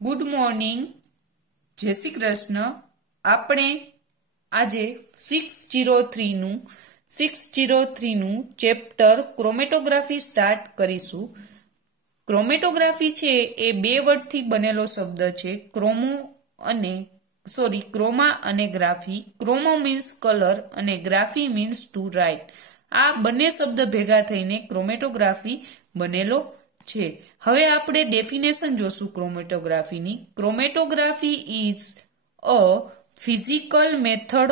Good morning, જય શ્રી કૃષ્ણ. આપણે આજે 603 નું ચેપ્ટર ક્રોમેટોગ્રાફી સ્ટાર્ટ કરીશું. ક્રોમેટોગ્રાફી છે એ બે વર્ડથી બનેલો શબ્દ છે. ક્રોમા અને ગ્રાફી. ક્રોમો મીન્સ કલર અને ગ્રાફી મીન્સ ટુ રાઇટ. આ બંને શબ્દ ભેગા થઈને ક્રોમેટોગ્રાફી બનેલો છે. હવે આપણે ડેફિનેશન જોશું ક્રોમેટોગ્રાફીની. Chromatography is a physical method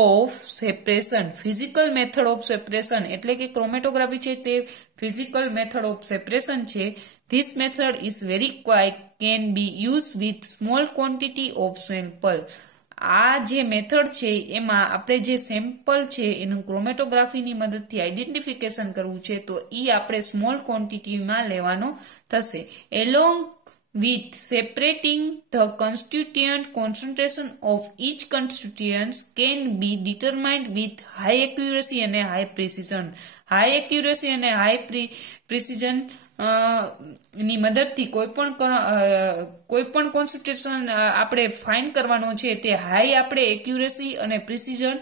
of separation. Physical method of separation એટલે કે ક્રોમેટોગ્રાફી છે તે ફિઝિકલ મેથડ ઓફ સેપરેશન છે. This method is very quite can be use with small quantity of sample. આ જે મેથડ છે એમાં આપણે જે સેમ્પલ છે એનું ક્રોમેટોગ્રાફીની મદદથી આઈડેન્ટિફિકેશન કરવું છે તો એ આપણે સ્મોલ ક્વોન્ટિટીમાં લેવાનો થશે. Along with separating the constituent concentration of each constituent can be determined with high accuracy and high precision. High accuracy and high precision ની મદદથી કોઈ પણ કોન્સન્ટ્રેશન આપણે ફાઇન્ડ કરવાનો છે તે હાઈ આપણે એક્યુરેસી અને પ્રિસિઝન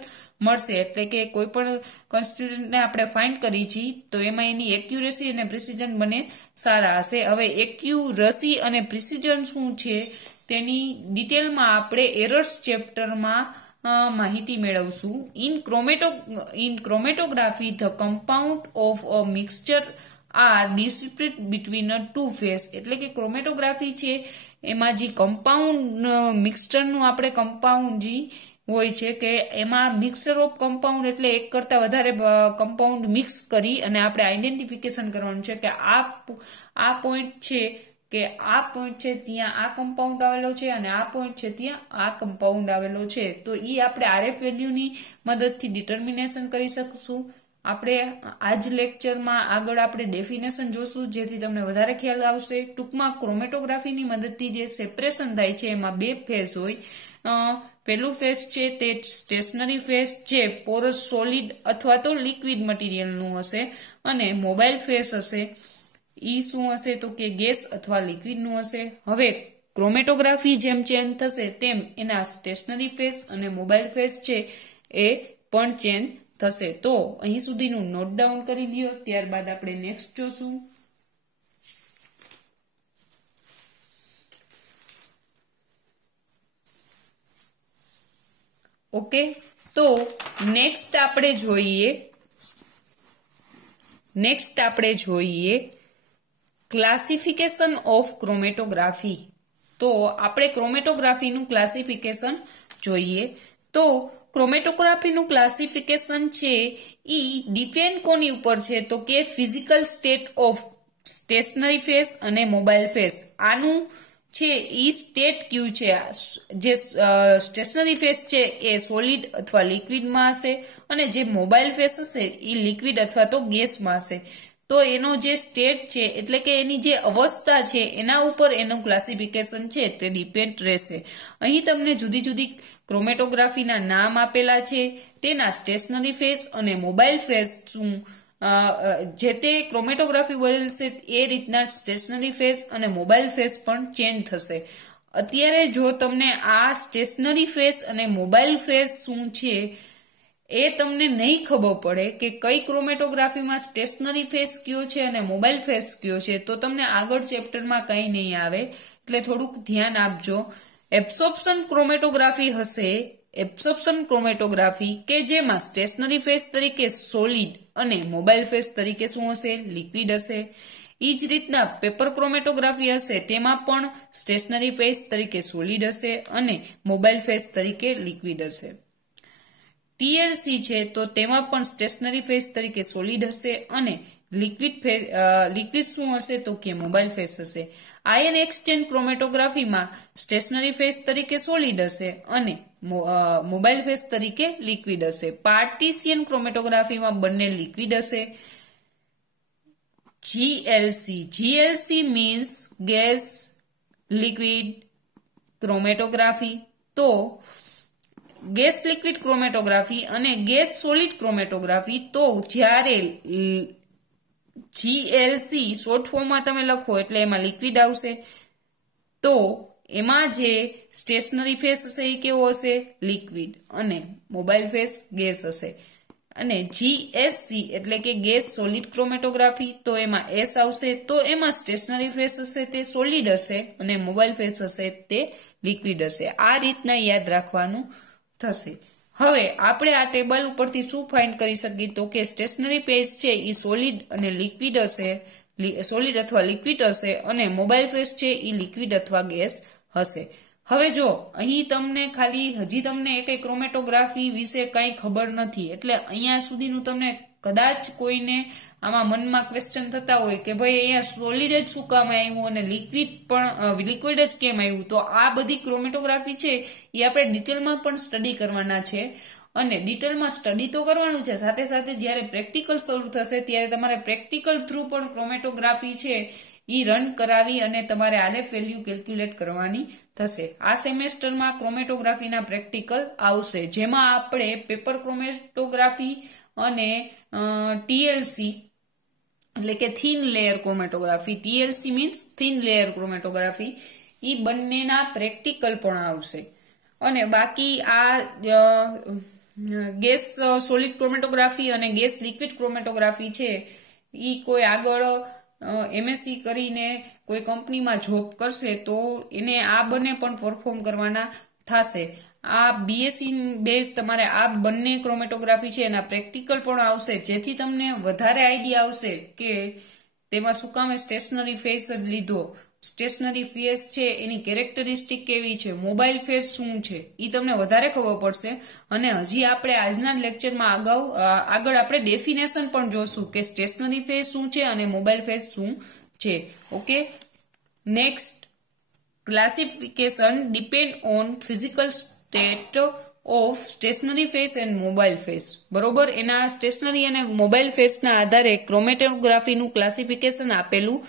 મળશે. એટલે કે કોઈ પણ કોન્સ્ટિટ્યુયન્ટને આપણે ફાઇન્ડ કરી છીએ તો એમાં એની એક્યુરેસી અને પ્રિસિઝન બંને સારા હશે. હવે એક્યુરસી અને પ્રિસિઝન શું છે તેની ડિટેલમાં આપણે એરર્સ ચેપ્ટરમાં માહિતી મેળવશું. In chromatography the compound of a mixture are distributed between a two phase. એટલે કે ક્રોમેટોગ્રાફી છે એમાં જે કમ્પાઉન્ડ મિક્સચરનું આપણે કમ્પાઉન્ડ જે હોય છે કે એમાં મિક્સચર ઓફ કમ્પાઉન્ડ એટલે એક કરતા વધારે કમ્પાઉન્ડ મિક્સ કરી અને આપણે આઈડેન્ટિફિકેશન કરવાનું છે કે આ પોઈન્ટ છે ત્યાં આ કમ્પાઉન્ડ આવેલો છે અને આ પોઈન્ટ છે ત્યાં આ કમ્પાઉન્ડ આવેલો છે. તો એ આપણે આરએફ વેલ્યુની મદદથી ડિટર્મિનેશન કરી શકશું. આપણે આજ લેક્ચરમાં આગળ આપણે ડેફિનેશન જોશું જેથી તમને વધારે ખ્યાલ આવશે. ટૂંકમાં ક્રોમેટોગ્રાફીની મદદથી જે સેપરેશન થાય છે એમાં બે ફેઝ હોય. પેલું ફેઝ છે તે સ્ટેશનરી ફેઝ છે, પોરસ સોલિડ અથવા તો લિક્વિડ મટીરિયલનું હશે. અને મોબાઈલ ફેઝ હશે ઈ શું હશે તો કે ગેસ અથવા લિક્વિડનું હશે. હવે ક્રોમેટોગ્રાફી જેમ ચેન્જ થશે તેમ એના સ્ટેશનરી ફેઝ અને મોબાઈલ ફેઝ છે એ પણ ચેન્જ થશે. તો અહીં સુધીનું નોટ ડાઉન કરી લ્યો, ત્યારબાદ આપણે નેક્સ્ટ જોશું. ઓકે, તો નેક્સ્ટ આપણે જોઈએ ક્લાસિફિકેશન ઓફ ક્રોમેટોગ્રાફી. તો આપણે ક્રોમેટોગ્રાફીનું ક્લાસિફિકેશન જોઈએ. તો ક્રોમેટોગ્રાફીનું ક્લાસિફિકેશન છે ઈ ડિપેન્ડ કોની ઉપર છે તો કે physical state of stationary phase અને મોબાઈલ ફેઝ. આનું છે ઈ સ્ટેટ ક્યુ છે. જે સ્ટેશનરી ફેઝ છે એ સોલિડ અથવા લિક્વિડમાં હશે અને જે મોબાઈલ ફેઝ હશે એ લિક્વિડ અથવા તો ગેસમાં હશે. તો એનો જે સ્ટેટ છે એટલે કે એની જે અવસ્થા છે એના ઉપર એનું ક્લાસિફિકેશન છે તે ડિપેન્ડ રહેશે. અહીં તમને જુદી જુદી ક્રોમેટોગ્રાફીના નામ આપેલા છે, તેના સ્ટેશનરી ફેઝ અને મોબાઈલ ફેઝ શું જે તે ક્રોમેટોગ્રાફી બદલશે એ રીતના સ્ટેશનરી ફેઝ અને મોબાઈલ ફેઝ પણ ચેન્જ થશે. અત્યારે જો તમને આ સ્ટેશનરી ફેઝ અને મોબાઈલ ફેઝ શું છે એ તમને નહીં ખબર પડે કે કઈ ક્રોમેટોગ્રાફીમાં સ્ટેશનરી ફેઝ કયો છે અને મોબાઈલ ફેઝ કયો છે તો તમને આગળ ચેપ્ટરમાં કંઈ નહીં આવે. એટલે થોડુંક ધ્યાન આપજો. એબ્સોર્પ્શન ક્રોમેટોગ્રાફી હશે. એબ્સોર્પ્શન ક્રોમેટોગ્રાફી કે જેમાં સ્ટેશનરી ફેઝ તરીકે સોલિડ અને મોબાઈલ ફેઝ તરીકે શું હશે લિક્વિડ હશે. એ જ રીતના પેપર ક્રોમેટોગ્રાફી હશે તેમાં પણ સ્ટેશનરી ફેઝ તરીકે સોલિડ હશે અને મોબાઈલ ફેઝ તરીકે લિક્વિડ હશે. ટીએલસી છે તો તેમાં પણ સ્ટેશનરી ફેઝ તરીકે સોલિડ હશે અને લિક્વિડ શું હશે તો કે મોબાઈલ ફેઝ હશે. આયન એક્સચેન્જ ક્રોમેટોગ્રાફીમાં સ્ટેશનરી ફેઝ તરીકે સોલિડ હશે અને મોબાઈલ ફેઝ તરીકે લિક્વિડ હશે. પાર્ટીશિયન ક્રોમેટોગ્રાફીમાં બંને લિક્વિડ હશે. જીએલસી મીન્સ ગેસ લિક્વિડ ક્રોમેટોગ્રાફી. તો ગેસ લિક્વિડ ક્રોમેટોગ્રાફી અને ગેસ સોલિડ ક્રોમેટોગ્રાફી. તો જ્યારે GLC શોર્ટ ફોર્મમાં તમે લખો એટલે એમાં લિક્વિડ આવશે. તો એમાં જે સ્ટેશનરી ફેસ હશે એ કેવો હશે? લિક્વિડ, અને મોબાઈલ ફેસ ગેસ હશે. અને GSC એટલે કે ગેસ સોલિડ ક્રોમેટોગ્રાફી, તો એમાં S આવશે, તો એમાં સ્ટેશનરી ફેસ હશે તે સોલિડ હશે અને મોબાઈલ ફેસ હશે તે લિક્વિડ હશે. આ રીતના યાદ રાખવાનું થશે. હવે આપણે આ ટેબલ ઉપરથી શું ફાઇન્ડ કરી શકીએ? તો કે સ્ટેશનરી ફેસ છે એ સોલિડ અને લિક્વિડ હશે, સોલિડ અથવા લિક્વિડ હશે, અને મોબાઈલ ફેસ છે એ લિક્વિડ અથવા ગેસ હશે. હવે જો અહીં તમને હજી તમને એક ક્રોમેટોગ્રાફી વિશે કંઈ ખબર નથી, એટલે અહીંયા સુધીનું તમને કદાચ કોઈને આમાં મનમાં ક્વેશ્ચન થતા હોય કે ભાઈ અહીંયા સોલિડ જ શું કામ આવ્યું અને લિક્વિડ જ કેમ આવ્યું? તો આ બધી ક્રોમેટોગ્રાફી છે એ આપણે ડિટેલમાં પણ સ્ટડી કરવાના છે, અને ડિટેલમાં સ્ટડી તો કરવાનું છે, સાથે સાથે જ્યારે પ્રેક્ટિકલ શરૂ થશે ત્યારે તમારે પ્રેક્ટિકલ થ્રુ પણ ક્રોમેટોગ્રાફી છે ઈ રન કરાવી અને તમારે RF વેલ્યુ કેલ્ક્યુલેટ કરવાની થશે. આ સેમેસ્ટરમાં ક્રોમેટોગ્રાફીના પ્રેક્ટિકલ આવશે, જેમાં આપણે પેપર ક્રોમેટોગ્રાફી અને TLC એટલે કે thin layer chromatography, TLC means thin layer chromatography, ઈ બંનેના પ્રેક્ટિકલ પણ આવશે. અને બાકી આ ગેસ સોલિડ ક્રોમેટોગ્રાફી અને ગેસ લિક્વિડ ક્રોમેટોગ્રાફી છે ઈ કોઈ આગળ MSc કરીને કોઈ કંપનીમાં જોબ કરશે તો એને આ બંને પણ પરફોર્મ કરવાના થશે. આ BSc બેઝ તમારે આ બંને ક્રોમેટોગ્રાફી છે એના પ્રેક્ટિકલ પણ આવશે, જેથી તમને વધારે આઈડિયા આવશે કે તેમાં શું કામે સ્ટેશનરી ફેસ જ લીધો, સ્ટેશનરી ફેસ છે એની કેરેક્ટરિસ્ટિક કેવી છે, મોબાઈલ ફેસ શું છે, એ તમને વધારે ખબર પડશે. અને હજી આપણે આજના લેક્ચરમાં આગળ આપણે ડેફિનેશન પણ જોશું કે સ્ટેશનરી ફેસ શું છે અને મોબાઈલ ફેસ શું છે. Okay, next, classification depend on physical state of stationary phase and mobile phase. બરોબર, એના સ્ટેશનરી અને મોબાઈલ ફેસના આધારે ક્રોમેટોગ્રાફીનું ક્લાસિફિકેશન આપેલું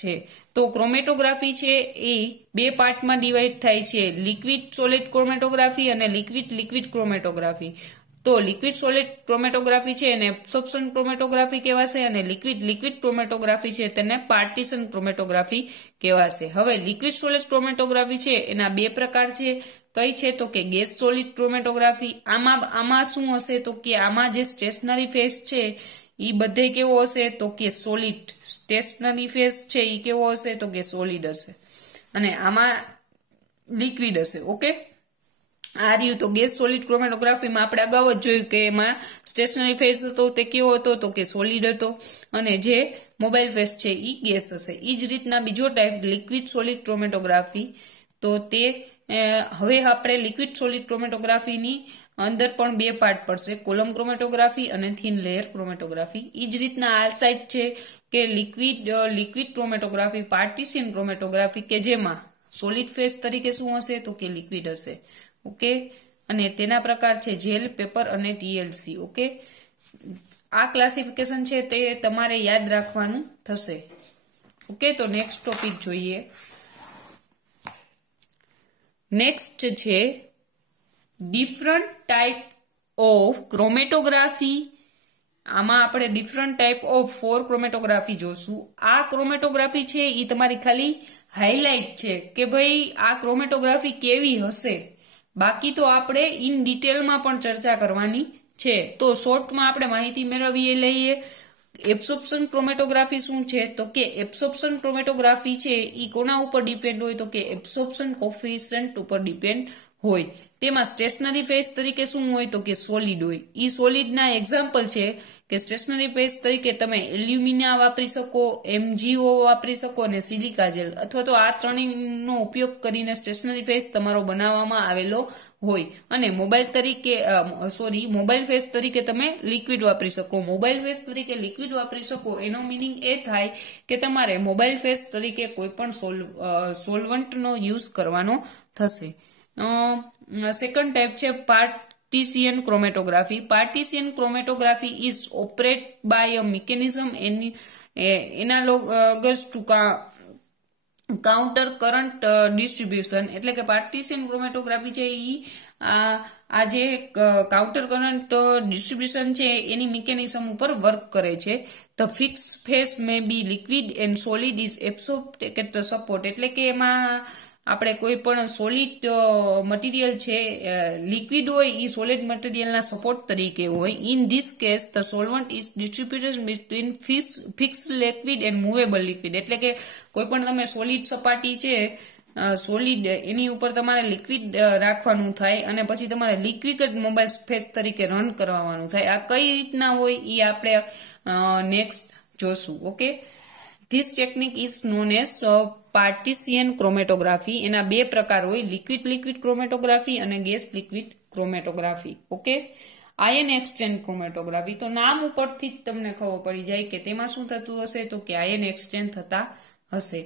છે. તો ક્રોમેટોગ્રાફી છે એ બે પાર્ટમાં ડિવાઈડ થાય છે, લિક્વિડ સોલિડ ક્રોમેટોગ્રાફી અને લિક્વિડ ક્રોમેટોગ્રાફી. તો લિક્વિડ સોલિડ ક્રોમેટોગ્રાફી છે એને એબ્સોર્પ્શન ક્રોમેટોગ્રાફી કહેવાશે, અને લિક્વિડ ક્રોમેટોગ્રાફી છે તેને પાર્ટીશન ક્રોમેટોગ્રાફી કહેવાશે. હવે લિક્વિડ સોલિડ ક્રોમેટોગ્રાફી છે એના બે પ્રકાર છે. કઈ છે? તો કે ગેસ સોલિડ ક્રોમેટોગ્રાફી. આમાં શું હશે? તો કે આમાં જે સ્ટેશનરી ફેસ છે ઈ બધે કેવો હશે? તો કે સોલિડ. સ્ટેશનરી ફેસ છે ઈ કેવો હશે? તો કે સોલિડ હશે, અને આમાં લિક્વિડ હશે. ઓકે, આ રહ્યું તો ગેસ સોલિડ ક્રોમેટોગ્રાફીમાં આપણે અગાઉ જ જોયું કે એમાં સ્ટેશનરી ફેસ હતો તે કેવો હતો? તો કે સોલિડ હતો, અને જે મોબાઈલ ફેસ છે ઈ ગેસ હશે. ઈ જ રીતના બીજો ટાઈપ લિક્વિડ સોલિડ ક્રોમેટોગ્રાફી, તો તે હવે આપણે લિક્વિડ સોલિડ ક્રોમેટોગ્રાફીની અંદર પણ બે પાર્ટ પડશે, કોલમ ક્રોમેટોગ્રાફી અને થિન લેયર ક્રોમેટોગ્રાફી. ઈ જ રીતના આ સાઇડ છે કે લિક્વિડ ક્રોમેટોગ્રાફી, પાર્ટીશિયન ક્રોમેટોગ્રાફી, કે જેમાં સોલિડ ફેસ તરીકે શું હશે? તો કે લિક્વિડ હશે. ઓકે, અને તેના પ્રકાર છે જેલ, પેપર અને TLC. ઓકે, આ ક્લાસિફિકેશન છે તે તમારે યાદ રાખવાનું થશે. ઓકે, તો નેક્સ્ટ ટોપિક જોઈએ. નેક્સ્ટ છે ડિફરન્ટ ટાઈપ ઓફ ક્રોમેટોગ્રાફી. આમાં આપણે ડિફરન્ટ ટાઈપ ઓફ 4 ક્રોમેટોગ્રાફી જોશું. આ ક્રોમેટોગ્રાફી છે એ તમારી ખાલી હાઇલાઇટ છે કે ભાઈ આ ક્રોમેટોગ્રાફી કેવી હશે, બાકી તો આપણે ઇન ડિટેલમાં પણ ચર્ચા કરવાની છે. તો શોર્ટમાં આપણે માહિતી મેળવીએ લઈએ. એબ્સોર્પ્શન ક્રોમેટોગ્રાફી શું છે? તો કે એબ્સોર્પ્શન ક્રોમેટોગ્રાફી છે એ કોના ઉપર ડિપેન્ડ હોય? તો કે એબ્સોર્પ્શન કોફિશિયન્ટ ઉપર ડિપેન્ડ હોય. તેમાં સ્ટેશનરી ફેસ તરીકે શું હોય? તો કે સોલિડ હોય. ઈ સોલિડના એક્ઝામ્પલ છે કે સ્ટેશનરી ફેસ તરીકે તમે એલ્યુમિનિયા વાપરી શકો, MgO વાપરી શકો અને સિલિકા જેલ, અથવા તો આ ત્રણેયનો ઉપયોગ કરીને સ્ટેશનરી ફેસ તમારો બનાવવામાં આવેલો હોય. અને મોબાઈલ ફેસ તરીકે તમે લિક્વિડ વાપરી શકો. મોબાઈલ ફેસ તરીકે લિક્વિડ વાપરી શકો એનો મિનિંગ એ થાય કે તમારે મોબાઈલ ફેસ તરીકે કોઈ પણ સોલ્વન્ટનો યુઝ કરવાનો થશે. સેકન્ડ ટાઈપ છે partition chromatography. Partition chromatography is operate by a mechanism analogous to counter current distribution. એટલે કે પાર્ટીશિયન ક્રોમેટોગ્રાફી છે એ આ જે કાઉન્ટર કરંટ ડિસ્ટ્રીબ્યુશન છે એની મિકેનિઝમ ઉપર વર્ક કરે છે. The fix phase may be liquid and solid is absorbed at the support. એટલે કે એમાં આપણે કોઈ પણ સોલિડ મટીરિયલ છે, લિક્વિડ હોય એ સોલિડ મટીરિયલના સપોર્ટ તરીકે હોય. In this case the solvent is distributed between fixed liquid and movable liquid. એટલે કે કોઈ પણ તમે સોલિડ સપાટી છે, સોલિડ, એની ઉપર તમારે લિક્વિડ રાખવાનું થાય અને પછી તમારે લિક્વિડ મોબાઈલ ફેસ તરીકે રન કરવાનું થાય. આ કઈ રીતના હોય એ આપણે નેક્સ્ટ જોશું. Okay, this technique is known as partition chromatography. એના બે પ્રકાર હોય, લિક્વિડ ક્રોમેટોગ્રાફી અને gas liquid chromatography. Okay, ion exchange chromatography, તો નામ ઉપરથી જ તમને ખબર પડી જાય કે તેમાં શું થતું હશે, તો કે આયન એક્સચેન્જ થતા હશે.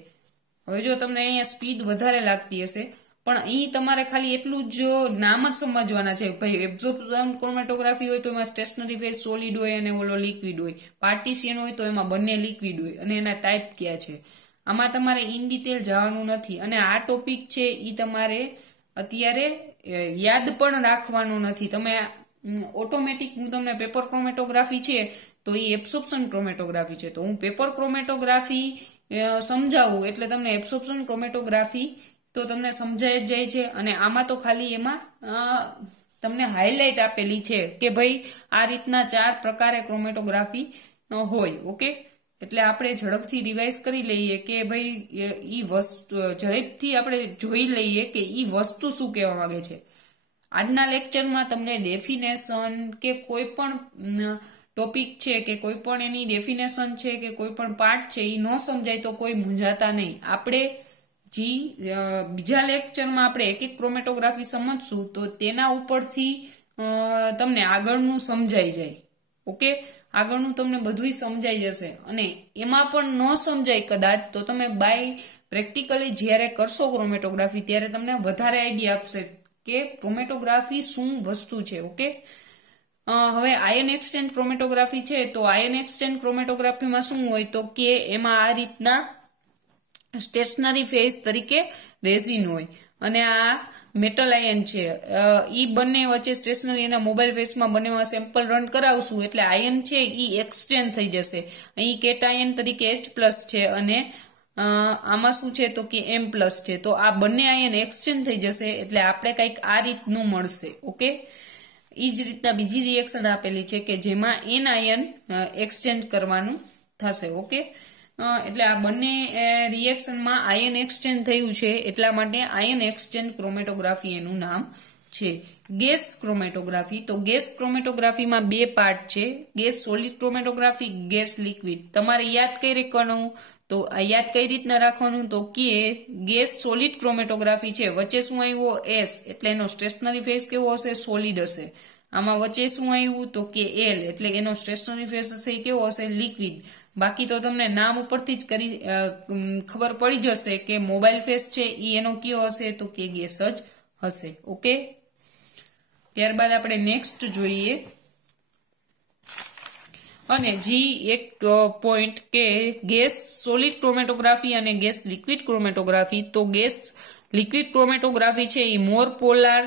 હવે જો તમને અહીંયા સ્પીડ વધારે લાગતી હશે, પણ અહીં તમારે ખાલી એટલું જ નામ જ સમજવાના છે. ભાઈ એબ્સોર્પ્શન ક્રોમેટોગ્રાફી હોય તો એમાં સ્ટેશનરી ફેઝ સોલિડ હોય અને ઓલો લિક્વિડ હોય. પાર્ટીશિયન હોય તો એમાં બંને લિક્વિડ હોય અને એના ટાઈપ કયા છે. આમાં તમારે ઇન ડિટેલ જવાનું નથી અને આ ટોપિક છે એ તમારે અત્યારે યાદ પણ રાખવાનો નથી. તમે ઓટોમેટિક, હું તમને પેપર ક્રોમેટોગ્રાફી છે તો એ એબ્સોર્પ્શન ક્રોમેટોગ્રાફી છે, તો હું પેપર ક્રોમેટોગ્રાફી સમજાવું એટલે તમને એબ્સોર્પ્શન ક્રોમેટોગ્રાફી તો તમને સમજાય જ જાય છે. અને આમાં તો ખાલી એમાં તમને હાઇલાઇટ આપેલી છે કે ભાઈ આ રીતના 4 પ્રકારે ક્રોમેટોગ્રાફી હોય. ઓકે, એટલે આપણે ઝડપથી રિવાઇઝ કરી લઈએ કે ભાઈ ઈ વસ્તુ ઝડપથી આપણે જોઈ લઈએ કે ઈ વસ્તુ શું કહેવા માંગે છે. આજના લેક્ચરમાં તમને ડેફિનેશન કે કોઈ પણ ટોપિક છે કે કોઈ પણ એની ડેફિનેશન છે કે કોઈ પણ પાર્ટ છે એ ન સમજાય તો કોઈ મૂંઝાતા નહીં. આપણે બીજા લેક્ચરમાં આપણે એક એક ક્રોમેટોગ્રાફી સમજશું તો તેના ઉપરથી તમને આગળનું સમજાઈ જાય. ઓકે, આગળનું તમને બધું સમજાઈ જશે. અને એમાં પણ ન સમજાય કદાચ તો તમે બાય પ્રેક્ટિકલી જ્યારે કરશો ક્રોમેટોગ્રાફી ત્યારે તમને વધારે આઈડિયા આપશે કે ક્રોમેટોગ્રાફી શું વસ્તુ છે. ઓકે, હવે આયન એક્સચેન્જ ક્રોમેટોગ્રાફી છે તો આયન એક્સચેન્જ ક્રોમેટોગ્રાફીમાં શું હોય તો કે એમાં આ રીતના સ્ટેશનરી ફેઝ તરીકે રેઝિન હોય અને આ મેટલ આયન છે. ઈ બંને વચ્ચે સ્ટેશનરી એના મોબાઈલ ફેસમાં બંનેમાં સેમ્પલ રન કરાવશું એટલે આયન છે ઈ એક્સચેન્જ થઈ જશે. અહીં કેટાયન તરીકે H+ છે અને આમાં શું છે તો કે M+ છે. તો આ બંને આયન એક્સચેન્જ થઈ જશે એટલે આપણે કંઈક આ રીતનું મળશે. ઓકે, એ જ રીતના બીજી રિએક્શન આપેલી છે કે જેમાં N આયન એક્સચેન્જ કરવાનું થશે. ઓકે, એટલે આ બંને રિએક્શનમાં આયન એક્સચેન્જ થયું છે એટલા માટે આયન એક્સચેન્જ ક્રોમેટોગ્રાફી એનું નામ છે. ગેસ ક્રોમેટોગ્રાફી, તો ગેસ ક્રોમેટોગ્રાફીમાં બે પાર્ટ છે, gas solid chromatography, gas liquid. તમારે યાદ કઈ રાખવાનું, તો આ યાદ કઈ રીતના રાખવાનું તો કે ગેસ સોલિડ ક્રોમેટોગ્રાફી છે, વચ્ચે શું આવ્યો S, એટલે એનો સ્ટેશનરી ફેઝ કેવો હશે, સોલિડ હશે. આમાં વચ્ચે શું આવ્યું તો કે L, એટલે એનો સ્ટેશનરી ફેઝ હશે કેવો હશે, લિક્વિડ. બાકી તો તમને નામ ઉપરથી જ ખબર પડી જશે કે મોબાઈલ ફેસ છે એ એનો કયો હશે તો કે ગેસ જ હશે. ઓકે, ત્યારબાદ આપણે નેક્સ્ટ જોઈએ. અને એક પોઈન્ટ કે ગેસ સોલિડ ક્રોમેટોગ્રાફી અને ગેસ લિક્વિડ ક્રોમેટોગ્રાફી. તો ગેસ લિક્વિડ ક્રોમેટોગ્રાફી છે એ મોર પોલાર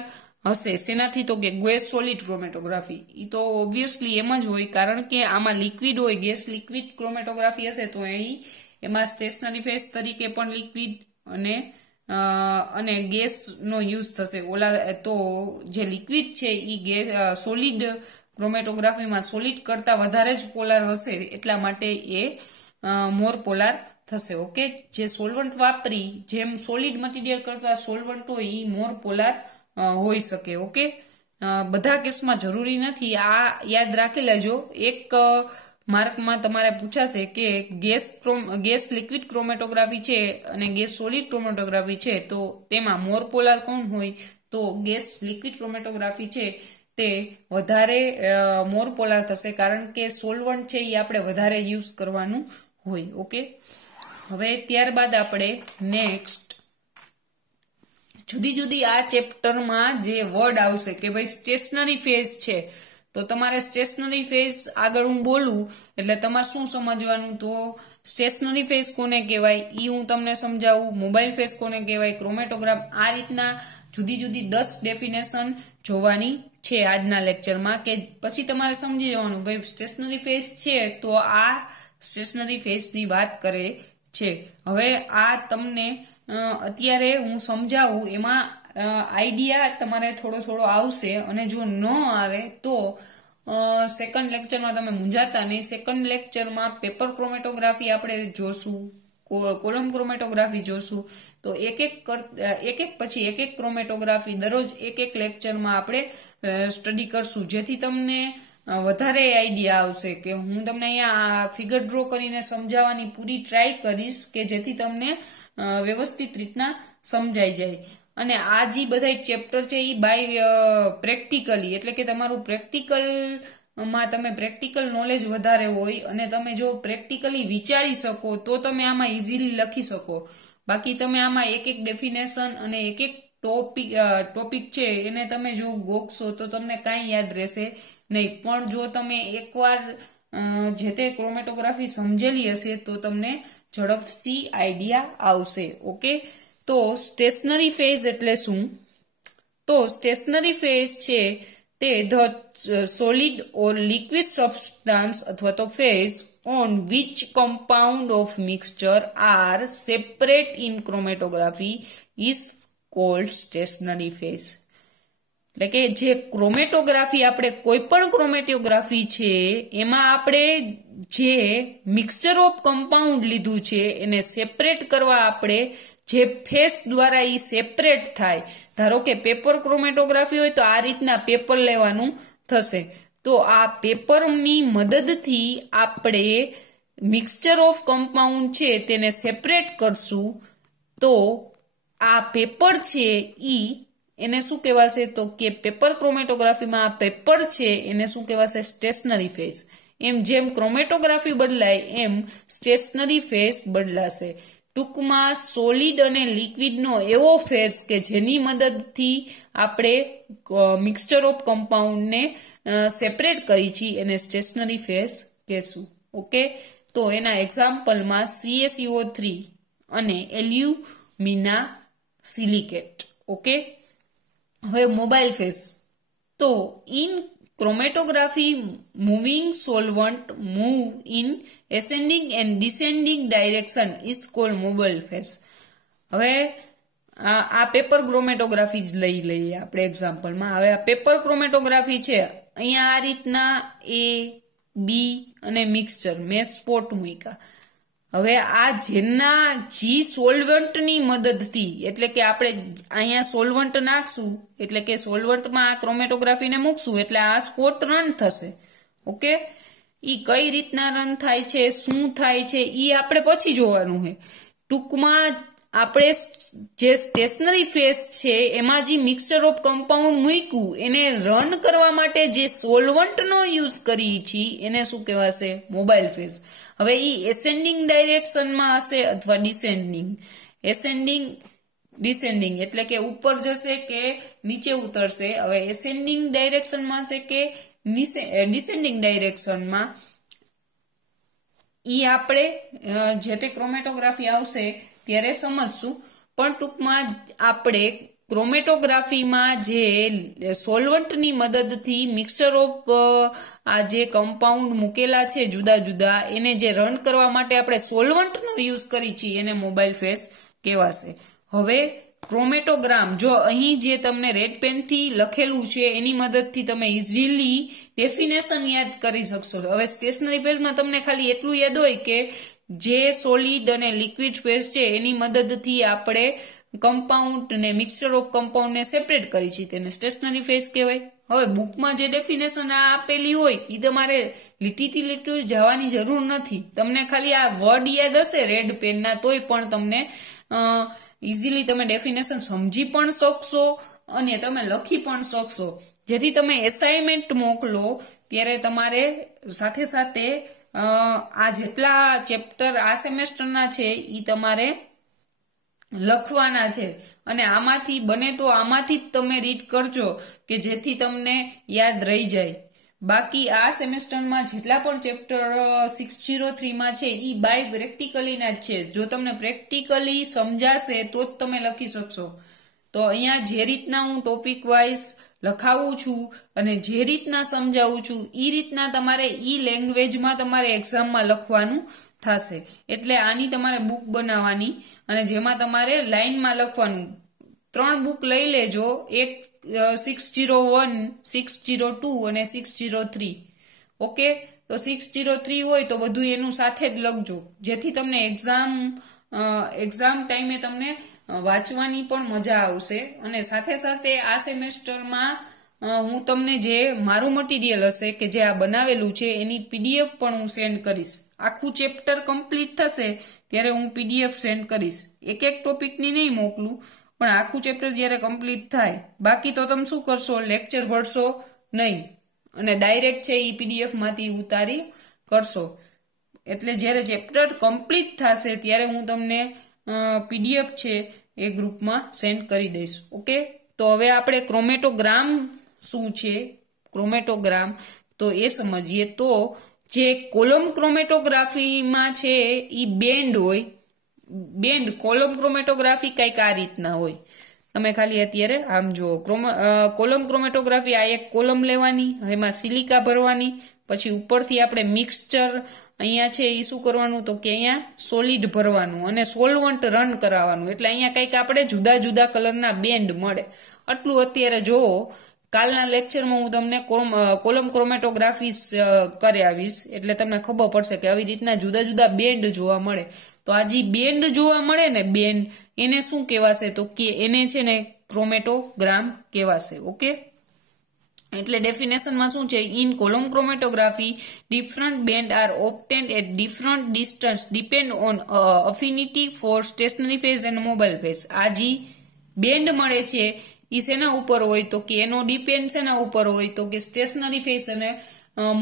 હશે. શેનાથી તો કે ગેસ સોલિડ ક્રોમેટોગ્રાફી. એ તો ઓબ્વિયસલી એમ જ હોય કારણ કે આમાં લિક્વિડ હોય. ગેસ લિક્વિડ ક્રોમેટોગ્રાફી હશે તો એમાં સ્ટેશનરી ફેઝ તરીકે પણ લિક્વિડ અને ગેસ નો યુઝ થશે. તો જે લિક્વિડ છે એ સોલિડ ક્રોમેટોગ્રાફીમાં સોલિડ કરતા વધારે જ પોલાર હશે એટલા માટે એ મોર પોલાર થશે. ઓકે, જે સોલ્વન્ટ વાપરી જેમ સોલિડ મટીરિયલ કરતા સોલ્વન્ટ હોય એ મોર પોલાર હોઈ શકે. ઓકે, બધા કેસમાં જરૂરી નથી, આ યાદ રાખી લેજો. એક માર્કમાં તમારે પૂછાશે કે ગેસ લિક્વિડ ક્રોમેટોગ્રાફી છે અને ગેસ સોલિડ ક્રોમેટોગ્રાફી છે તો તેમાં મોર પોલાર કોણ હોય, તો ગેસ લિક્વિડ ક્રોમેટોગ્રાફી છે તે વધારે મોર પોલાર થશે કારણ કે સોલ્વન્ટ છે એ આપણે વધારે યુઝ કરવાનું હોય. ઓકે, હવે ત્યારબાદ આપણે નેક્સ્ટ જુદી જુદી આ ચેપ્ટરમાં જે વર્ડ આવશે કે ભાઈ સ્ટેશનરી ફેઝ છે તો તમારે સ્ટેશનરી ફેઝ આગળ હું બોલું એટલે તમારે શું સમજવાનું, તો સ્ટેશનરી ફેઝ કોને કહેવાય એ હું તમને સમજાવું, મોબાઈલ ફેઝ કોને કહેવાય, ક્રોમેટોગ્રાફ. આ રીતના જુદી જુદી 10 ડેફિનેશન જોવાની છે આજના લેક્ચરમાં કે પછી તમારે સમજી જવાનું ભાઈ સ્ટેશનરી ફેઝ છે તો આ સ્ટેશનરી ફેઝની વાત કરે છે. હવે આ તમને અત્યારે હું સમજાવું એમાં આઈડિયા તમારે થોડો આવશે, અને જો ન આવે તો સેકન્ડ લેક્ચરમાં તમે મૂંઝાતા નહીં. સેકન્ડ લેક્ચરમાં પેપર ક્રોમેટોગ્રાફી આપણે જોશું, કોલમ ક્રોમેટોગ્રાફી જોશું. તો એક એક ક્રોમેટોગ્રાફી દરરોજ એક લેક્ચરમાં આપણે સ્ટડી કરશું, જેથી તમને વધારે આઈડિયા આવશે. કે હું તમને અહીંયા ફિગર ડ્રો કરીને સમજાવવાની પૂરી ટ્રાય કરીશ કે જેથી તમને વ્યવસ્થિત રીતના સમજાઈ જાય. અને આ જે બધા ચેપ્ટર છે એ બાય પ્રેક્ટિકલી, એટલે કે તમારું પ્રેક્ટિકલમાં તમે પ્રેક્ટિકલ નોલેજ વધારે હોય અને તમે જો પ્રેક્ટિકલી વિચારી શકો તો તમે આમાં ઇઝીલી લખી શકો. બાકી તમે આમાં એક ડેફિનેશન અને એક ટોપિક છે એને તમે જો ગોખશો તો તમને કાંઈ યાદ રહેશે નહીં. પણ જો તમે એકવાર જે તે ક્રોમેટોગ્રાફી સમજેલી હશે તો તમને ઝડપથી આઈડિયા આવશે. ઓકે, તો સ્ટેશનરી ફેઝ એટલે શું? તો સ્ટેશનરી ફેઝ છે તે the solid or liquid substance અથવા તો phase on which compound of mixture are separate in chromatography is called stationary phase. એટલે કે જે ક્રોમેટોગ્રાફી આપણે કોઈ પણ ક્રોમેટોગ્રાફી છે એમાં આપણે જે મિક્સચર ઓફ કમ્પાઉન્ડ લીધું છે એને સેપરેટ કરવા આપણે જે ફેસ દ્વારા એ સેપરેટ થાય. ધારો કે પેપર ક્રોમેટોગ્રાફી હોય તો આ રીતના પેપર લેવાનું થશે. તો આ પેપરની મદદથી આપણે મિક્સચર ઓફ કમ્પાઉન્ડ છે તેને સેપરેટ કરશું. તો આ પેપર છે એને શું કહેવાશે? તો કે પેપર ક્રોમેટોગ્રાફીમાં આ પેપર છે એને શું કહેવાશે? Stationary phase. એમ જેમ ક્રોમેટોગ્રાફી બદલાય એમ સ્ટેશનરી ફેઝ બદલાશે. ટૂંકમાં સોલિડ અને લિક્વિડનો એવો ફેઝ કે જેની મદદથી આપણે મિક્સચર ઓફ કમ્પાઉન્ડને સેપરેટ કરી છે એને સ્ટેશનરી ફેઝ કહેશું. ઓકે, તો એના એક્ઝામ્પલમાં CaCO3 અને એલ્યુમિના સિલિકેટ. ઓકે, હવે મોબાઈલ ફેઝ. તો in chromatography moving solvent move in ascending and descending direction is called mobile phase. હવે આ પેપર ક્રોમેટોગ્રાફી જ લઈ લઈએ આપણે એક્ઝામ્પલમાં. હવે આ પેપર ક્રોમેટોગ્રાફી છે, અહીંયા આ રીતના A, B અને મિક્સચર મેં સ્પોટ મૂક્યા. હવે આ જેના જી સોલ્વન્ટની મદદથી, એટલે કે આપણે અહીંયા સોલ્વન્ટ નાખશું એટલે કે સોલ્વન્ટમાં આ ક્રોમેટોગ્રાફીને મૂકશું એટલે આ સ્પોટ રન થશે. ઓકે, ઈ કઈ રીતના રન થાય છે, શું થાય છે ઈ આપણે પછી જોવાનું છે. ટૂંકમાં આપણે જે સ્ટેશનરી ફેઝ છે એમાં જે મિક્સચર ઓફ કમ્પાઉન્ડ મૂક્યું એને રન કરવા માટે જે સોલ્વન્ટનો યુઝ કરી છીએ એને શું કહેવાશે? Mobile phase. હવે ઈ એસેન્ડિંગ ડાયરેક્શનમાં હશે અથવા ડિસેન્ડિંગ. એસેન્ડિંગ ડિસેન્ડિંગ એટલે કે ઉપર જશે કે નીચે ઉતરશે. હવે એસેન્ડિંગ ડાયરેક્શનમાં છે કે ડિસેન્ડિંગ ડાયરેક્શનમાં, ઈ આપણે જે તે ક્રોમેટોગ્રાફી આવશે ત્યારે સમજશું. પણ ટૂંકમાં આપણે ક્રોમેટોગ્રાફીમાં જે સોલ્વન્ટની મદદથી મિક્સચર ઓફ આ જે કમ્પાઉન્ડ મૂકેલા છે જુદા જુદા એને જે રન કરવા માટે આપણે સોલ્વન્ટનો યુઝ કરી છીએ એને મોબાઈલ ફેઝ કહેવાશે. હવે ક્રોમેટોગ્રામ, જો અહીં જે તમને રેડ પેનથી લખેલું છે એની મદદથી તમે ઇઝીલી ડેફિનેશન યાદ કરી શકશો. હવે સ્ટેશનરી ફેઝમાં તમને ખાલી એટલું યાદ હોય કે જે સોલિડ અને લિક્વિડ ફેઝ છે એની મદદથી આપણે કમ્પાઉન્ડ ને મિક્સચર ઓફ કમ્પાઉન્ડને સેપરેટ કરી છે તેને સ્ટેશનરી ફેઝ કહેવાય. હવે બુકમાં જે ડેફિનેશન આપેલી હોય એ તમારે લીટીથી લીટી જવાની જરૂર નથી. તમને ખાલી આ વર્ડ યાદ હશે રેડ પેનના તોય પણ તમને ઇઝીલી તમે ડેફિનેશન સમજી પણ શકશો અને તમે લખી પણ શકશો. જેથી તમે એસાઇનમેન્ટ મોકલો ત્યારે તમારે સાથે સાથે આ જેટલા ચેપ્ટર આ સેમેસ્ટરના છે એ તમારે લખવાના છે અને આમાંથી બને તો આમાંથી જ તમે રીડ કરજો કે જેથી તમને યાદ રહી જાય. બાકી આ સેમેસ્ટરમાં જેટલા પણ ચેપ્ટર 603માં છે એ બાય પ્રેક્ટિકલીના જ છે. જો તમને પ્રેક્ટિકલી સમજાશે તો જ તમે લખી શકશો. તો અહીંયા જે રીતના હું ટોપિક વાઇઝ લખાવું છું અને જે રીતના સમજાવું છું એ રીતના તમારે ઈ લેંગ્વેજમાં તમારે એક્ઝામમાં લખવાનું થશે. એટલે આની તમારે બુક બનાવવાની અને જેમાં તમારે લાઈનમાં લખવાનું 3 બુક લઈ લેજો, એક 601, 602 અને 603. ઓકે, તો 603 હોય તો બધું એનું સાથે જ લખજો, જેથી તમને એક્ઝામ ટાઈમે તમને વાંચવાની પણ મજા આવશે. અને સાથે સાથે આ સેમેસ્ટરમાં હું તમને જે મારું મટીરિયલ હશે કે જે આ બનાવેલું છે એની PDF પણ હું સેન્ડ કરીશ. આખું ચેપ્ટર કમ્પ્લીટ થશે ત્યારે હું PDF સેન્ડ કરીશ. એક ટોપિકની નહીં મોકલું, પણ આખું ચેપ્ટર જ્યારે કમ્પ્લીટ થાય. બાકી તો તમે શું કરશો, લેક્ચર ભરશો નહીં અને ડાયરેક્ટ છે એ PDF માંથી ઉતારી કરશો. એટલે જ્યારે ચેપ્ટર કમ્પ્લીટ થશે ત્યારે હું તમને PDF છે એ ગ્રુપમાં સેન્ડ કરી દઈશ. ઓકે, તો હવે આપણે ક્રોમેટોગ્રામ શું છે, ક્રોમેટોગ્રામ તો એ સમજીએ. તો જે કોલમ ક્રોમેટોગ્રાફીમાં છે એ બેન્ડ હોય, બેન્ડ કોલમ ક્રોમેટોગ્રાફી કંઈક આ રીતના હોય. તમે ખાલી અત્યારે આમ જુઓ, કોલમ ક્રોમેટોગ્રાફી, આ એક કોલમ લેવાની, એમાં સિલિકા ભરવાની, પછી ઉપરથી આપણે મિક્સચર અહીંયા છે એ શું કરવાનું, તો કે અહીંયા સોલિડ ભરવાનું અને સોલવન્ટ રન કરાવવાનું. એટલે અહીંયા કંઈક આપણે જુદા જુદા કલરના બેન્ડ મળે. આટલું અત્યારે જોવો. કાલના લેક્ચરમાં હું તમને કોલમ ક્રોમેટોગ્રાફી કરાવીશ, એટલે તમને ખબર પડશે કે આવી રીતના જુદા જુદા બેન્ડ જોવા મળે. તો આ જે બેન્ડ જોવા મળે ને, બેન્ડ, એને શું કહેવાશે, તો કે એને છે ને ક્રોમેટોગ્રામ કહેવાશે. ઓકે, એટલે ડેફિનેશનમાં શું છે, in column chromatography different band are obtained at different distance depend on affinity for stationary phase and mobile phase. આ જે બેન્ડ મળે છે એ શેના ઉપર હોય, તો કે એનો ડિપેન્ડ શેના ઉપર હોય, તો કે સ્ટેશનરી ફેઝ અને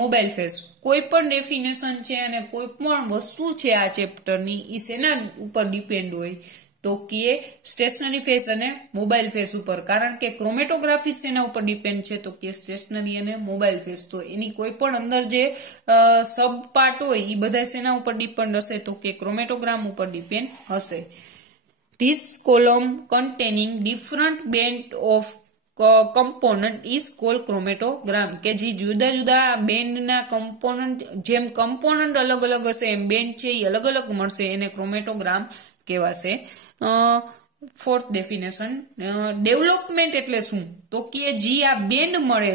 મોબાઈલ ફેઝ. કોઈ પણ ડેફિનેશન છે અને કોઈ પણ વસ્તુ છે આ ચેપ્ટરની એ શેના ઉપર ડિપેન્ડ હોય, તો કે સ્ટેશનરી ફેઝ અને મોબાઈલ ફેઝ ઉપર. કારણ કે ક્રોમેટોગ્રાફી શેના ઉપર ડિપેન્ડ છે, તો કે સ્ટેશનરી અને મોબાઈલ ફેઝ. તો એની કોઈ પણ અંદર જે સબ પાર્ટ હોય એ બધા શેના ઉપર ડિપેન્ડ હશે, તો કે ક્રોમેટોગ્રામ ઉપર ડિપેન્ડ હશે. This column containing different band of component is called chromatogram. કે જે જુદા જુદા બેન્ડના કમ્પોનન્ટ, જેમ કમ્પોનન્ટ અલગ અલગ હશે એમ બેન્ડ છે એ અલગ અલગ મળશે, એને ક્રોમેટોગ્રામ કહેવાશે. ફોર્થ ડેફિનેશન, ડેવલપમેન્ટ એટલે શું, તો કે જે આ બેન્ડ મળે,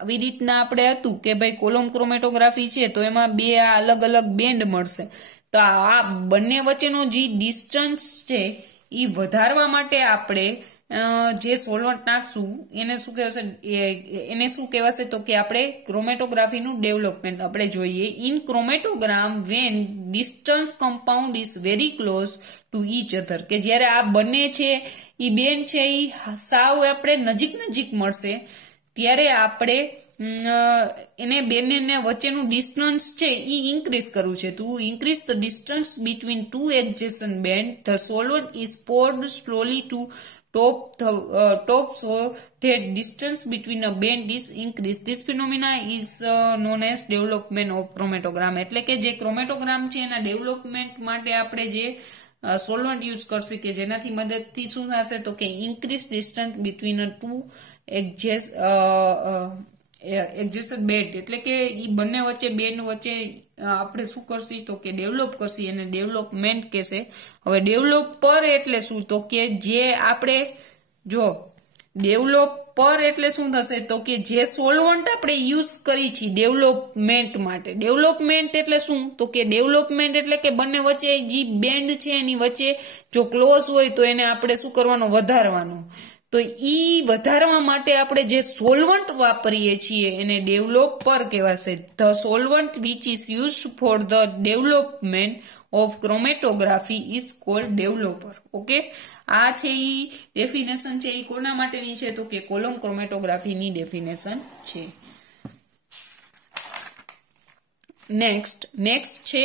આવી રીતના આપણે હતું કે ભાઈ કોલમ ક્રોમેટોગ્રાફી છે તો એમાં બે આ અલગ અલગ બેન્ડ મળશે. તો આ બંને વચ્ચેનો જે ડિસ્ટન્સ છે એ વધારવા માટે આપણે જે સોલ્વન્ટ નાખશું એને શું કહેવાશે, તો કે આપણે ક્રોમેટોગ્રાફીનું ડેવલપમેન્ટ આપણે જોઈએ. In chromatogram when distance compound is very close to each other, કે જ્યારે આ બંને છે એ બેન્ડ છે એ સાવ આપણે નજીક નજીક મળશે ત્યારે આપણે એને બંને વચ્ચેનું ડિસ્ટન્સ છે એ ઇન્ક્રીઝ કરવું છે. To increase the distance between two adjacent band the solvent is poured slowly to top so that distance between a band is increased. This phenomena is known as development of chromatogram. એટલે કે જે ક્રોમેટોગ્રામ છે એના development માટે આપણે જે solvent use કરશે કે જેનાથી મદદથી શું થશે, તો કે increase distance between two adjacent band. એટલે કે એ બંને વચ્ચે બેન્ડ વચ્ચે આપણે શું કરશી, તો કે ડેવલપ કરશી, અને ડેવલપમેન્ટ કહેશે. હવે ડેવલપર એટલે શું, તો કે જે આપણે જો ડેવલપર એટલે શું થશે, તો કે જે સોલ્વન્ટ આપણે યુઝ કરી છે ડેવલપમેન્ટ માટે. ડેવલપમેન્ટ એટલે શું, તો કે ડેવલપમેન્ટ એટલે કે બંને વચ્ચે જે બેન્ડ છે એની વચ્ચે જો ક્લોઝ હોય તો એને આપણે શું કરવાનું, વધારવાનું. તો ઈ વધારવા માટે આપણે જે સોલ્વન્ટ વાપરીએ છીએ એને ડેવલપર કહેવાશે. The solvent which is use for the development of chromatography is called developer. Okay, આ છે ઈ ડેફિનેશન છે એ કોના માટેની છે, તો કે કોલમ ક્રોમેટોગ્રાફીની ડેફિનેશન છે. નેક્સ્ટ છે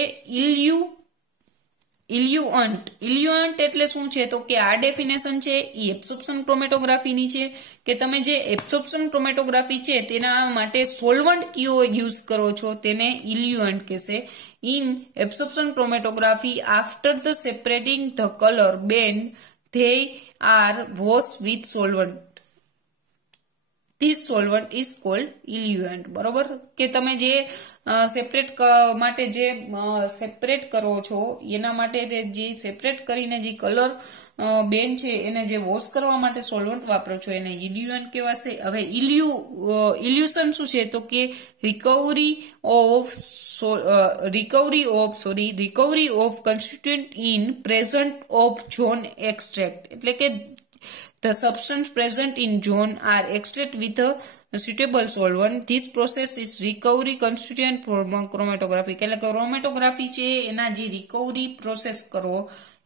ઇલ્યુઅન્ટ. ઇલ્યુઅન્ટ એટલે શું છે, તો કે આ ડેફિનેશન છે એ એબ્સોર્પ્શન ક્રોમેટોગ્રાફીની છે. કે તમે જે એબ્સોર્પ્શન ક્રોમેટોગ્રાફી છે તેના માટે સોલ્વન્ટ કયો યુઝ કરો છો તેને ઇલ્યુઅન્ટ કહેશે. In absorption chromatography after the separating the colour band they are washed with solvent. This solvent is called eluent. બરોબર કે તમે જે સેપરેટ માટે જે સેપરેટ કરો છો એના માટે જે સેપરેટ કરીને જે કલર બેન છે એને જે વોશ કરવા માટે સોલ્વન્ટ વાપરો છો એને ઇલ્યુઅન્ટ કહેવાશે. હવે ઇલ્યુશન શું છે તો કે recovery of constituent in present of zone extract, એટલે કે the substance present in zone are extracted with a suitable solvent. This process is recovery constituent chromatography. એટલે કે ક્રોમેટોગ્રાફી છે એના જે રિકવરી પ્રોસેસ કરો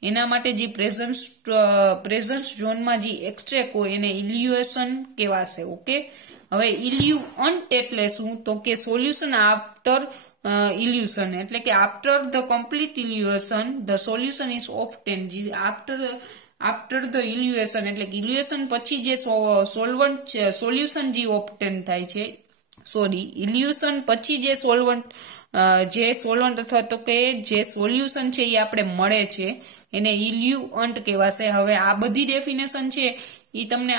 એના માટે જે પ્રેઝન્ટ ઝોનમાં જે એક્સટ્રેક્ટ હોય એને ઇલ્યુએશન કહેવાશે. ઓકે, હવે ઇલ્યુઅન્ટ એટલે શું તો કે સોલ્યુશન આફ્ટર ઇલ્યુશન, એટલે કે after the complete elution the solution is obtained. After the elution એટલે કે ઇલ્યુએશન પછી જે સોલ્યુશન જે ઓબ્ટેન થાય છે, ઇલ્યુશન પછી જે સોલ્વન્ટ અથવા તો કે જે સોલ્યુશન છે એ આપણે મળે છે એને ઇલ્યુઅન્ટ કહેવાશે. હવે આ બધી ડેફિનેશન છે એ તમને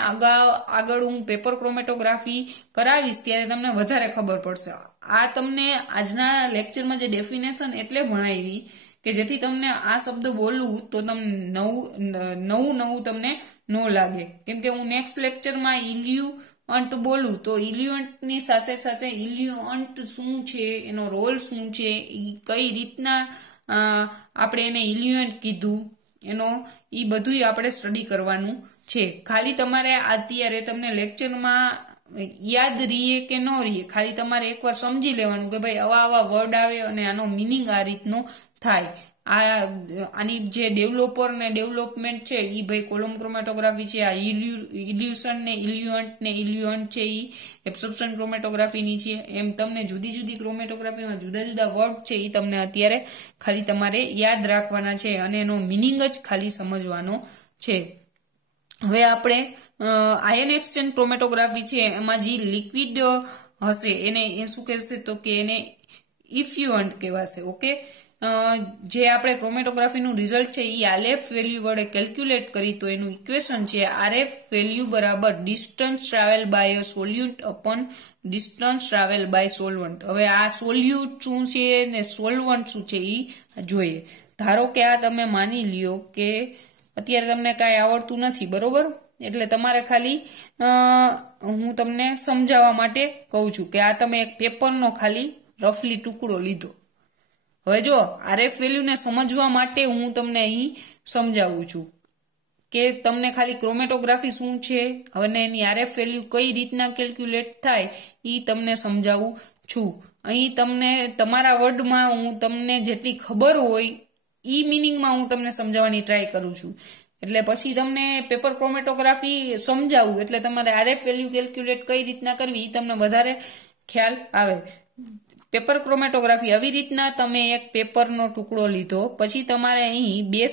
આગળ હું પેપર ક્રોમેટોગ્રાફી કરાવીશ ત્યારે તમને વધારે ખબર પડશે. આ તમને આજના લેક્ચરમાં જે ડેફિનેશન એટલે ભણાવી કે જેથી તમને આ શબ્દ બોલવું તો તમને નવું તમને ન લાગે, કેમ કે હું નેક્સ્ટ લેક્ચરમાં ઇલ્યુઅન્ટ બોલું તો ઇલ્યુઅન્ટની સાથે સાથે ઇલ્યુઅન્ટ શું છે, એનો રોલ શું છે, કઈ રીતના આપણે એને ઇલ્યુઅન્ટ કીધું એ બધું આપણે સ્ટડી કરવાનું છે. ખાલી તમારે અત્યારે તમને લેક્ચરમાં યાદ રહીએ કે ન રહીએ, ખાલી તમારે એકવાર સમજી લેવાનું કે ભાઈ આવા વર્ડ આવે અને આનો મિનિંગ આ રીતનો થાય. આની જે ડેવલોપર ને ડેવલપમેન્ટ છે એ ભાઈ કોલમ ક્રોમેટોગ્રાફી છે, આ ઇલ્યુશન ને ઇલ્યુઅન્ટ છે એ એબ્સોર્પ્શન ક્રોમેટોગ્રાફીની છે. એમ તમને જુદી જુદી ક્રોમેટોગ્રાફીમાં જુદા જુદા વર્ડ છે એ તમને અત્યારે ખાલી તમારે યાદ રાખવાના છે અને એનો મિનિંગ જ ખાલી સમજવાનો છે. હવે આપણે આયન એક્સચેન્જ ક્રોમેટોગ્રાફી છે એમાં જે લિક્વિડ હશે એને શું કહેશે તો કે એને ઇફ્યુઅન્ટ કહેવાશે. ઓકે, જે આપણે ક્રોમેટોગ્રાફીનું રિઝલ્ટ છે એ આરએફ વેલ્યુ વડે કેલ્ક્યુલેટ કરી તો એનું ઇક્વેશન છે આરએફ વેલ્યુ બરાબર distance travel by a solute upon distance travel by solvent. હવે આ સોલ્યુટ શું છે ને સોલ્વન્ટ શું છે એ જોઈએ. ધારો કે આ તમે માની લ્યો કે અત્યારે તમને કાંઈ આવડતું નથી, બરોબર, એટલે તમારે ખાલી હું તમને સમજાવવા માટે કહું છું કે આ તમે એક પેપરનો ખાલી રફલી ટુકડો લીધો. હવે જો આરએફ વેલ્યુને સમજવા માટે હું તમને અહીં સમજાવું છું કે તમને ખાલી ક્રોમેટોગ્રાફી શું છે હવે એની આરએફ વેલ્યુ કઈ રીતના કેલ્ક્યુલેટ થાય એ તમને સમજાવું છું. અહીં તમને તમારા વર્ડમાં હું તમને જેટલી ખબર હોય એ મિનિંગમાં હું તમને સમજાવવાની ટ્રાય કરું છું. એટલે પછી તમને પેપર ક્રોમેટોગ્રાફી સમજાવું એટલે તમારે આરએફ વેલ્યુ કેલ્ક્યુલેટ કઈ રીતના કરવી એ તમને વધારે ખ્યાલ આવે. પેપર ક્રોમેટોગ્રાફી આવી રીતના તમે એક પેપરનો ટુકડો લીધો, પછી તમારે અહીં 2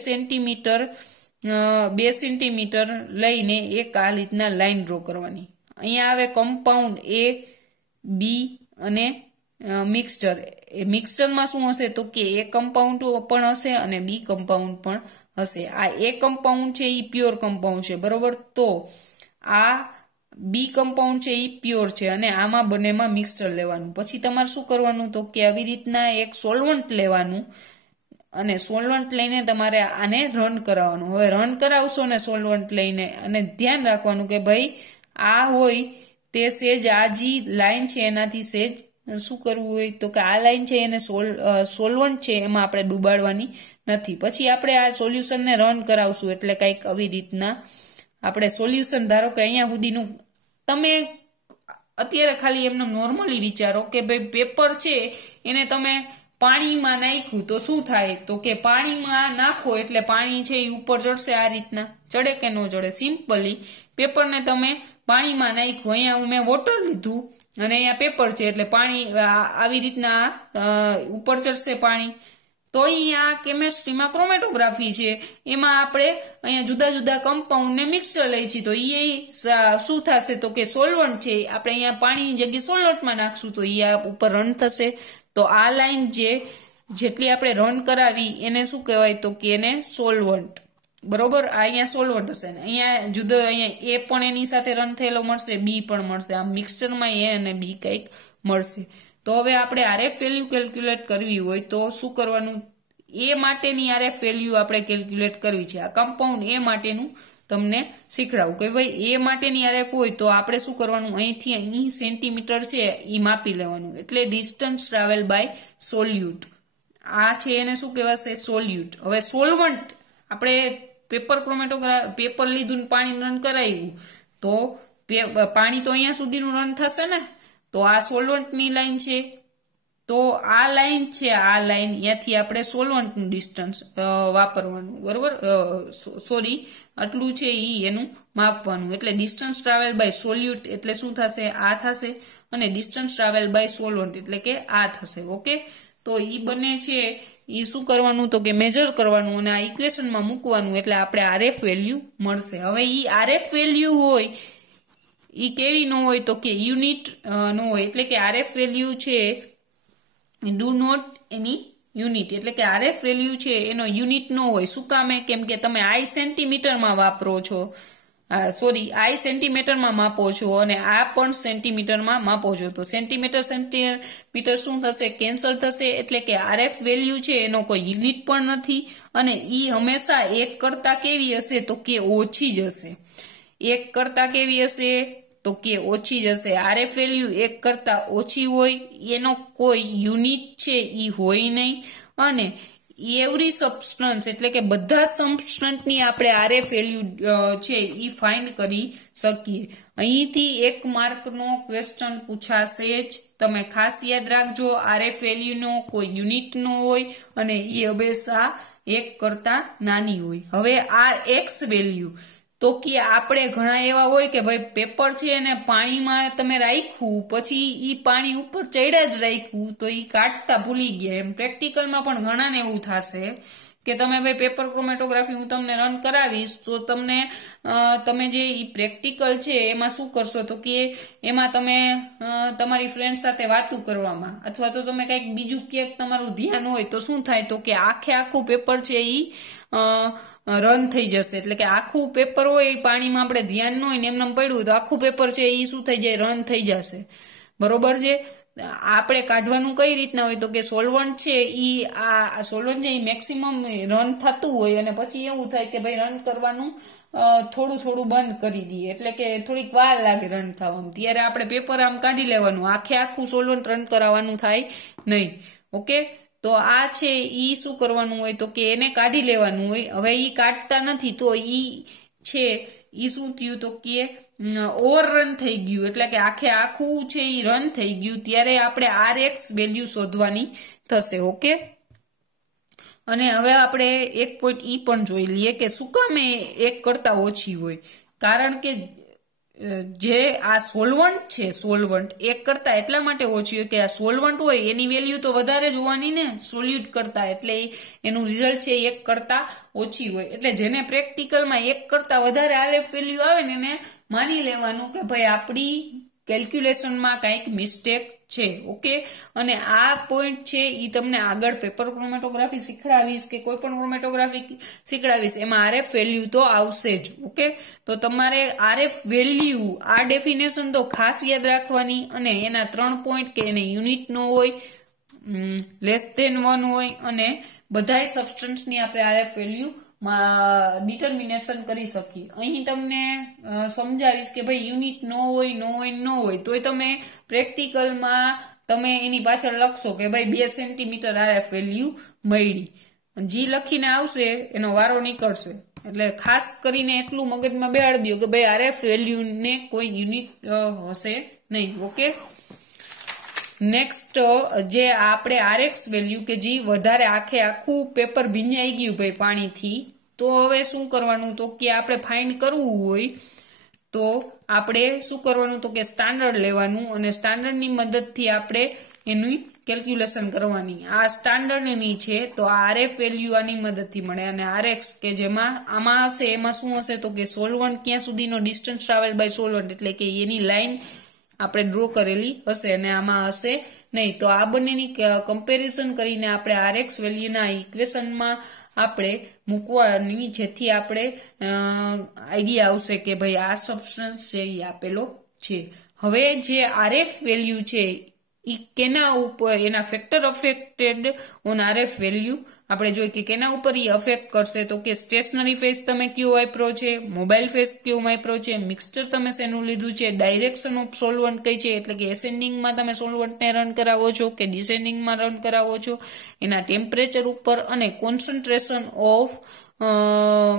સેન્ટીમીટર લઈને એક આ રીતના લાઈન ડ્રો કરવાની. અહીંયા આવે કમ્પાઉન્ડ એ, બી અને મિક્સચર. એ મિક્સચરમાં શું હશે તો કે એ કમ્પાઉન્ડ પણ હશે અને બી કમ્પાઉન્ડ પણ હશે. આ એ કમ્પાઉન્ડ છે એ પ્યોર કમ્પાઉન્ડ છે, બરોબર, તો આ બી કમ્પાઉન્ડ છે એ પ્યોર છે અને આમાં બંનેમાં મિક્સચર લેવાનું. પછી તમારે શું કરવાનું તો કે આવી રીતના એક સોલ્વન્ટ લેવાનું અને સોલ્વન્ટ લઈને તમારે આને રન કરાવવાનું. હવે રન કરાવશો ને સોલ્વન્ટ લઈને અને ધ્યાન રાખવાનું કે ભાઈ આ હોય તે સેજ આ જે લાઈન છે એનાથી સેજ શું કરવું હોય તો કે આ લાઈન છે એને સોલ્વન્ટ છે એમાં આપણે ડૂબાડવાની નથી. પછી આપણે આ સોલ્યુશનને રન કરાવશું એટલે કંઈક આવી રીતના આપણે સોલ્યુશન ધારો કે અહીંયા સુધીનું તમે અત્યારે ખાલી એમને નોર્મલી વિચારો કે ભાઈ પેપર છે એને તમે પાણીમાં નાખ્યું તો શું થાય તો કે પાણીમાં નાખો એટલે પાણી છે એ ઉપર ચડશે, આ રીતના ચડે કે ન ચડે. સિમ્પલી પેપરને તમે પાણીમાં નાખ્યું, અહીંયા મેં વોટર લીધું અને અહીંયા પેપર છે એટલે પાણી આવી રીતના ઉપર ચડશે પાણી. તો અહીંયા કેમેસ્ટ્રીમાં ક્રોમેટોગ્રાફી છે એમાં આપણે અહીંયા જુદા જુદા કમ્પાઉન્ડને મિક્સચર લઈએ છીએ તો એ શું થશે તો કે સોલ્વન્ટ છે આપણે અહીંયા પાણીની જગ્યાએ સોલ્વન્ટમાં નાખશું તો એ ઉપર રન થશે. તો આ લાઈન જેટલી આપણે રન કરાવી એને શું કહેવાય તો કે એને સોલ્વન્ટ. બરોબર, આ અહીંયા સોલ્વન્ટ હશે ને અહીંયા જુદો, અહીંયા એ પણ એની સાથે રન થયેલો મળશે, બી પણ મળશે, આ મિક્સચરમાં એ અને બી કંઈક મળશે. તો હવે આપણે આરએફ વેલ્યુ કેલ્ક્યુલેટ કરવી હોય તો શું કરવાનું? એ માટેની આરએફ વેલ્યુ આપણે કેલ્ક્યુલેટ કરવી છે. આ કમ્પાઉન્ડ એ માટેનું તમને શીખડાવું કે ભાઈ એ માટેની આરએફ હોય તો આપણે શું કરવાનું? અહીંથી અહીં સેન્ટીમીટર છે એ માપી લેવાનું, એટલે ડિસ્ટન્સ ટ્રાવેલ બાય સોલ્યુટ. આ છે એને શું કહેવાશે? સોલ્યુટ. હવે સોલ્વન્ટ આપણે પેપર લીધું, પાણી રન કરાવ્યું તો પાણી તો અહીંયા સુધીનું રન થશે ને. તો આ સોલ્વન્ટની લાઈન છે, તો આ લાઈન છે, આ લાઈન અહીંયાથી આપણે સોલ્વન્ટનું ડિસ્ટન્સ વાપરવાનું, બરોબર, સોરી આટલું છે એનું માપવાનું. એટલે ડિસ્ટન્સ ટ્રાવેલ બાય સોલ્યુટ એટલે શું થશે? આ થશે. અને ડિસ્ટન્સ ટ્રાવેલ બાય સોલ્વન્ટ એટલે કે આ થશે. ઓકે, તો ઈ બંને છે એ શું કરવાનું? તો કે મેજર કરવાનું અને આ ઇક્વેશનમાં મૂકવાનું, એટલે આપણે આરએફ વેલ્યુ મળશે. હવે ઈ આરએફ વેલ્યુ હોય ઈ કેવી ન હોય? તો કે યુનિટ ન હોય, એટલે કે આરએફ વેલ્યુ છે ડુ નોટ એની યુનિટ, એટલે કે આરએફ વેલ્યુ છે એનો યુનિટ ન હોય. શું કામે? કેમ કે તમે આઈ સેન્ટીમીટરમાં વાપરો છો, આઈ સેન્ટીમીટરમાં માપો છો અને આ પણ સેન્ટીમીટરમાં માપો છો. તો સેન્ટીમીટર શું થશે? કેન્સલ થશે. એટલે કે આરએફ વેલ્યુ છે એનો કોઈ યુનિટ પણ નથી અને ઈ હંમેશા 1 કરતા કેવી હશે? તો કે ઓછી જ હશે. 1 કરતા કેવી હશે? તો કે ઓછી જ હશે. આરએફ વેલ્યુ 1 કરતા ઓછી હોય, એનો કોઈ યુનિટ છે ઈ હોય નહીં. અને એવરી સબસ્ટન્સ એટલે કે બધા સબસ્ટન્ટની આપણે આરએફ વેલ્યુ છે ઈ ફાઇન્ડ કરી શકીએ. અહીંથી 1 માર્કનો ક્વેશ્ચન પૂછાશે જ. તમે ખાસ યાદ રાખજો, આરએફ વેલ્યુનો કોઈ યુનિટ ન હોય અને એ હંમેશા 1 કરતા નાની હોય. હવે આર એક્સ વેલ્યુ તો કે આપણે ઘણા એવા હોય કે ભાઈ પેપર છે ને પાણીમાં તમે રાખ્યું, પછી ઈ પાણી ઉપર ચડ્યા જ રાખ્યું તો ઈ કાઢતા ભૂલી ગયા. એમ પ્રેક્ટિકલમાં પણ ઘણાને એવું થશે કે તમે ભાઈ પેપર ક્રોમેટોગ્રાફી હું તમને રન કરાવીશ તો તમે જે ઈ પ્રેક્ટિકલ છે એમાં શું કરશો? તો કે એમાં તમે તમારી ફ્રેન્ડ સાથે વાતું કરવામાં અથવા તો તમે કંઈક બીજું ક્યાંક તમારું ધ્યાન હોય તો શું થાય? તો કે આખું પેપર છે ઈ રન થઈ જશે. એટલે કે આખું પેપર હોય પાણીમાં આપણે ધ્યાન ન હોય ને એમને પડ્યું તો આખું પેપર છે એ શું થઈ જાય? રન થઈ જશે. બરોબર છે. આપણે કાઢવાનું કઈ રીતના હોય? તો કે સોલ્વન્ટ છે ઈ આ સોલ્વન્ટ છે એ મેક્સિમમ રન થતું હોય અને પછી એવું થાય કે ભાઈ રન કરવાનું થોડું બંધ કરી દઈએ, એટલે કે થોડીક વાર લાગે રન થવામાં. ત્યારે આપણે પેપર આમ કાઢી લેવાનું, આખું સોલ્વન્ટ રન કરાવવાનું થાય નહીં. ઓકે, તો આ છે ઈ શું કરવાનું હોય? તો કે એને કાઢી લેવાનું હોય. હવે ઈ કાઢતા નથી તો ઈ છે ઈ શું થયું? તો કે ઓવર રન થઈ ગયું, એટલે કે આખું છે ઈ રન થઈ ગયું. ત્યારે આપણે આર એક્સ વેલ્યુ શોધવાની થશે. ઓકે, અને હવે આપણે એક પોઈન્ટ ઈ પણ જોઈ લઈએ કે શું કામે 1 કરતા ઓછી હોય? કારણ કે જે આ સોલ્વન્ટ છે, સોલ્વન્ટ 1 કરતા એટલા માટે ઓછી હોય કે આ સોલ્વન્ટ હોય એની વેલ્યુ તો વધારે જ હોવાની ને સોલ્યુટ કરતા, એટલે એનું રિઝલ્ટ છે 1 કરતા ઓછી હોય. એટલે જેને પ્રેક્ટિકલમાં 1 કરતા વધારે આરએફ વેલ્યુ આવે ને એને માની લેવાનું કે ભાઈ આપણી કેલ્ક્યુલેશનમાં કંઈક મિસ્ટેક છે. ઓકે, અને આ પોઈન્ટ છે એ તમને આગળ પેપર ક્રોમેટોગ્રાફી શીખડાવીશ કે કોઈ પણ ક્રોમેટોગ્રાફી શીખડાવીશ એમાં આરએફ વેલ્યુ તો આવશે જ. ઓકે, તો તમારે આરએફ વેલ્યુ આ ડેફિનેશન તો ખાસ યાદ રાખવાની અને એના 3 પોઈન્ટ કે એને યુનિટ નો હોય, લેસ ધેન 1 હોય અને બધાય સબસ્ટન્સની આપણે આરએફ વેલ્યુ ડિટર્મિનેશન કરી શકીએ. અહીં તમને સમજાવીશ કે ભાઈ યુનિટ ન હોય તોય તમે પ્રેક્ટિકલમાં તમે એની પાછળ લખશો કે ભાઈ 2 સેન્ટીમીટર આરએફ વેલ્યુ મળી. જી લખીને આવશે એનો વારો નીકળશે. એટલે ખાસ કરીને એટલું મગજમાં બેહાડી દો કે ભાઈ આરએફ વેલ્યુ ને કોઈ યુનિટ હશે નહીં. ઓકે, નેક્સ્ટ જે આપણે આરએક્સ વેલ્યુ કે જે વધારે આખું પેપર ભીંજાઈ ગયું ભાઈ પાણીથી, તો હવે શું કરવાનું? તો કે આપણે ફાઇન્ડ કરવું હોય તો આપણે શું કરવાનું? તો કે સ્ટાન્ડર્ડ લેવાનું અને સ્ટાન્ડર્ડની મદદથી આપણે એનું કેલ્ક્યુલેશન કરવાની. આ સ્ટાન્ડર્ડની છે તો આ આરએફ વેલ્યુ આની મદદથી મળે અને આરએક્સ કે જેમાં આમાં હશે એમાં શું હશે? તો કે સોલ્વન્ટ ક્યાં સુધીનો ડિસ્ટન્સ ટ્રાવેલ બાય સોલ્વન્ટ, એટલે કે એની લાઈન આપણે ડ્રો કરેલી હશે અને આમાં હશે નહીં. તો આ બંનેની કમ્પેરિઝન કરીને આપણે આરએક્સ વેલ્યુના ઇક્વેશનમાં આપણે મૂકવાની, જેથી આપણે આઈડિયા આવશે કે ભાઈ આ સબસ્ટન્સ છે એ આપેલો છે. હવે જે RF વેલ્યુ છે એ કેના ઉપર, એના factor affected on RF value આપણે જોઈ કે કેના ઉપર એ અફેક્ટ કરશે. તો કે સ્ટેશનરી ફેઝ તમે કયો વાપરો છે, મોબાઈલ ફેઝ કયો વાપરો છે, મિક્સચર તમે શેનું લીધું છે, ડાયરેક્શન ઓફ સોલ્વન્ટ કઈ છે, એટલે કે એસેન્ડિંગમાં તમે સોલ્વન્ટને રન કરાવો છો કે ડિસેન્ડિંગમાં રન કરાવો છો, એના ટેમ્પરેચર ઉપર, અને concentration of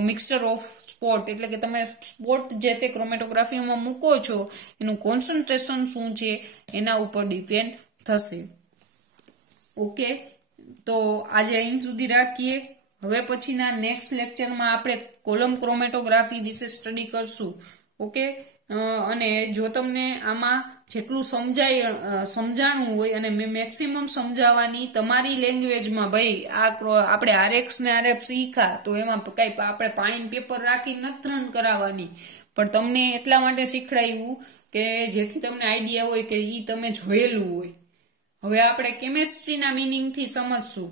mixture of spot, એટલે કે તમે સ્પોટ જે તે ક્રોમેટોગ્રાફીમાં મૂકો છો એનું કોન્સન્ટ્રેશન શું છે એના ઉપર ડિપેન્ડ થશે. ઓકે, તો આજે અહીં સુધી રાખીએ. હવે પછીના નેક્સ્ટ લેક્ચરમાં આપણે કોલમ ક્રોમેટોગ્રાફી વિશે સ્ટડી કરશું. ઓકે, અને જો તમને આમાં જેટલું સમજાણું હોય અને મેં મેક્સિમમ સમજાવવાની તમારી લેંગ્વેજમાં, ભાઈ આપણે RX ને RF શીખા તો એમાં કઈ આપણે પાણીનું પેપર રાખી નથી રન કરાવવાની, પણ તમને એટલા માટે શીખડાવ્યું કે જેથી તમને આઈડિયા હોય કે ઈ તમે જોયેલું હોય. હવે આપણે કેમેસ્ટ્રીના મિનિંગથી સમજશું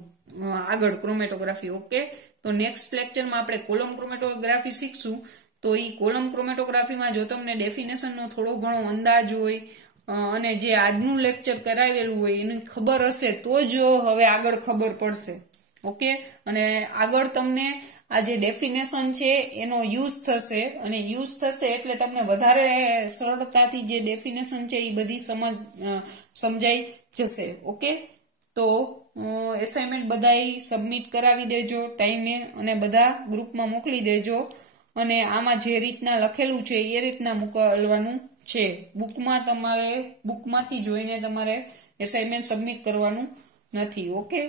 આગળ ક્રોમેટોગ્રાફી. ઓકે, તો નેક્સ્ટ લેક્ચરમાં આપણે કોલમ ક્રોમેટોગ્રાફી શીખશું. તો એ કોલમ ક્રોમેટોગ્રાફીમાં જો તમને ડેફિનેશનનો થોડો ઘણો અંદાજ હોય અને જે આજનું લેક્ચર કરાવેલું હોય એની ખબર હશે તો જ હવે આગળ ખબર પડશે. ઓકે, અને આગળ તમને આ જે ડેફિનેશન છે એનો યુઝ થશે, અને યુઝ થશે એટલે તમને વધારે સરળતાથી જે ડેફિનેશન છે એ બધી સમજાઈ જશે. ઓકે, તો એસાઇનમેન્ટ બધાય સબમિટ કરાવી દેજો ટાઈમે, અને બધા ગ્રુપમાં મોકલી દેજો. અને આમાં જે રીતના લખેલું છે એ રીતના મોકલવાનું છે. બુકમાંથી જોઈને તમારે એસાઇનમેન્ટ સબમિટ કરવાનું નથી. ઓકે,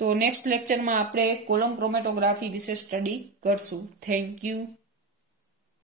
તો નેક્સ્ટ લેક્ચરમાં આપણે કોલમ ક્રોમેટોગ્રાફી વિશે સ્ટડી કરશું. Thank you.